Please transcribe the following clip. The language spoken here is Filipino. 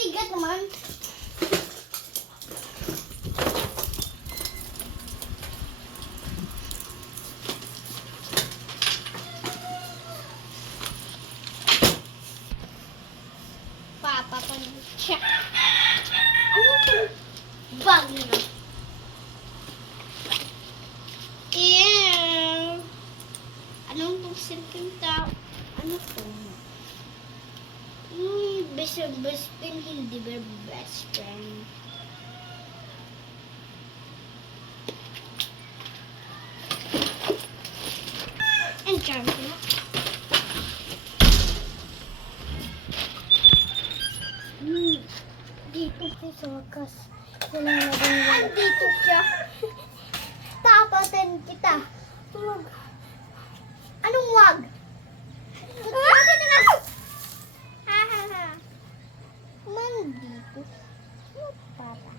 bigat naman. Papapanig siya. Ano ito? Bag na. Ew. Anong pagsilping tao? Ano to? Best friend, hindi ba best friend? And champion. Dito sa wakas. Andito siya. Tapatin kita. Wag. Anong wag? Bakit na nga? Ha ha ha. Man dito. Papa.